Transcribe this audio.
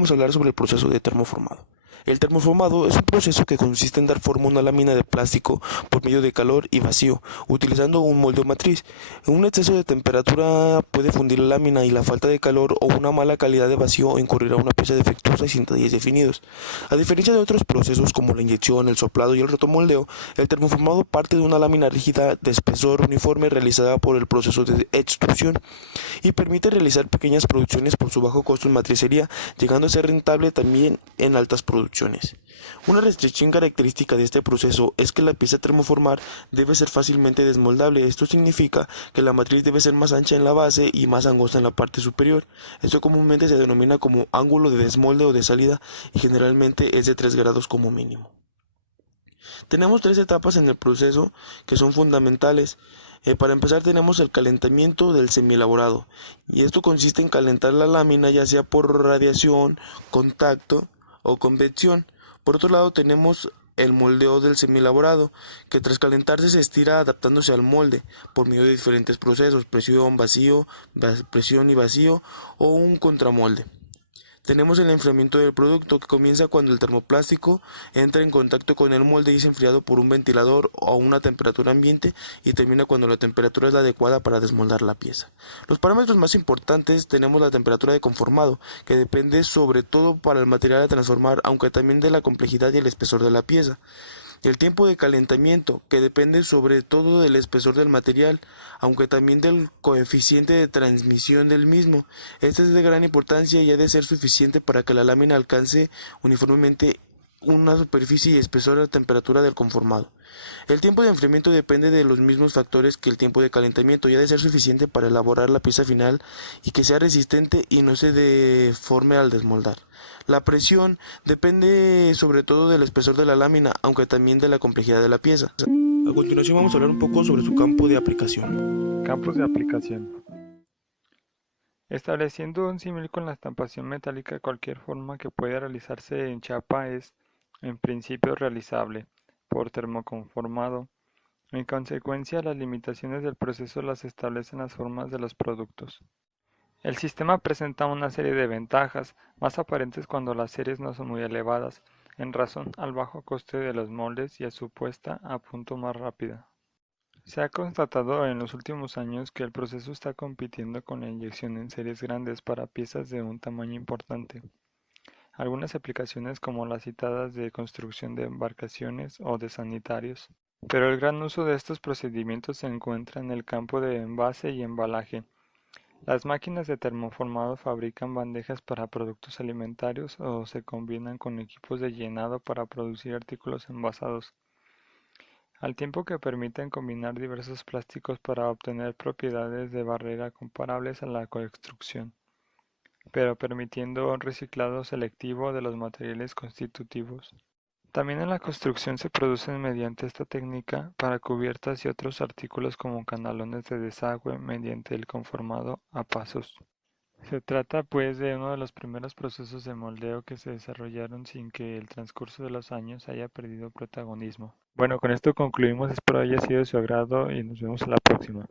vamos a hablar sobre el proceso de termoformado. El termoformado es un proceso que consiste en dar forma a una lámina de plástico por medio de calor y vacío, utilizando un molde o matriz. Un exceso de temperatura puede fundir la lámina y la falta de calor o una mala calidad de vacío incurrirá una pieza defectuosa y sin detalles definidos. A diferencia de otros procesos como la inyección, el soplado y el rotomoldeo, el termoformado parte de una lámina rígida de espesor uniforme realizada por el proceso de extrusión y permite realizar pequeñas producciones por su bajo costo en matricería, llegando a ser rentable también en altas producciones. Una restricción característica de este proceso es que la pieza a termoformar debe ser fácilmente desmoldable. Esto significa que la matriz debe ser más ancha en la base y más angosta en la parte superior. Esto comúnmente se denomina como ángulo de desmolde o de salida y generalmente es de 3 grados como mínimo. Tenemos 3 etapas en el proceso que son fundamentales. Para empezar tenemos el calentamiento del semielaborado y esto consiste en calentar la lámina ya sea por radiación, contacto o convección. Por otro lado tenemos el moldeo del semielaborado, que tras calentarse se estira adaptándose al molde por medio de diferentes procesos, presión y vacío o un contramolde. Tenemos el enfriamiento del producto, que comienza cuando el termoplástico entra en contacto con el molde y es enfriado por un ventilador a una temperatura ambiente, y termina cuando la temperatura es la adecuada para desmoldar la pieza. Los parámetros más importantes tenemos la temperatura de conformado, que depende sobre todo para el material a transformar, aunque también de la complejidad y el espesor de la pieza. El tiempo de calentamiento, que depende sobre todo del espesor del material, aunque también del coeficiente de transmisión del mismo. Este es de gran importancia y ha de ser suficiente para que la lámina alcance uniformemente una superficie y espesor a la temperatura del conformado. El tiempo de enfriamiento depende de los mismos factores que el tiempo de calentamiento y ha de ser suficiente para elaborar la pieza final y que sea resistente y no se deforme al desmoldar. La presión depende sobre todo del espesor de la lámina, aunque también de la complejidad de la pieza. A continuación vamos a hablar un poco sobre su campo de aplicación. Campos de aplicación. Estableciendo un símil con la estampación metálica, cualquier forma que pueda realizarse en chapa es, en principio, realizable por termoconformado. En consecuencia, las limitaciones del proceso las establecen las formas de los productos. El sistema presenta una serie de ventajas, más aparentes cuando las series no son muy elevadas, en razón al bajo coste de los moldes y a su puesta a punto más rápida. Se ha constatado en los últimos años que el proceso está compitiendo con la inyección en series grandes para piezas de un tamaño importante. Algunas aplicaciones como las citadas de construcción de embarcaciones o de sanitarios. Pero el gran uso de estos procedimientos se encuentra en el campo de envase y embalaje. Las máquinas de termoformado fabrican bandejas para productos alimentarios o se combinan con equipos de llenado para producir artículos envasados, al tiempo que permiten combinar diversos plásticos para obtener propiedades de barrera comparables a la coextrusión, pero permitiendo un reciclado selectivo de los materiales constitutivos. También en la construcción se producen mediante esta técnica para cubiertas y otros artículos como canalones de desagüe mediante el conformado a pasos. Se trata pues de uno de los primeros procesos de moldeo que se desarrollaron sin que el transcurso de los años haya perdido protagonismo. Bueno, con esto concluimos, espero haya sido de su agrado y nos vemos a la próxima.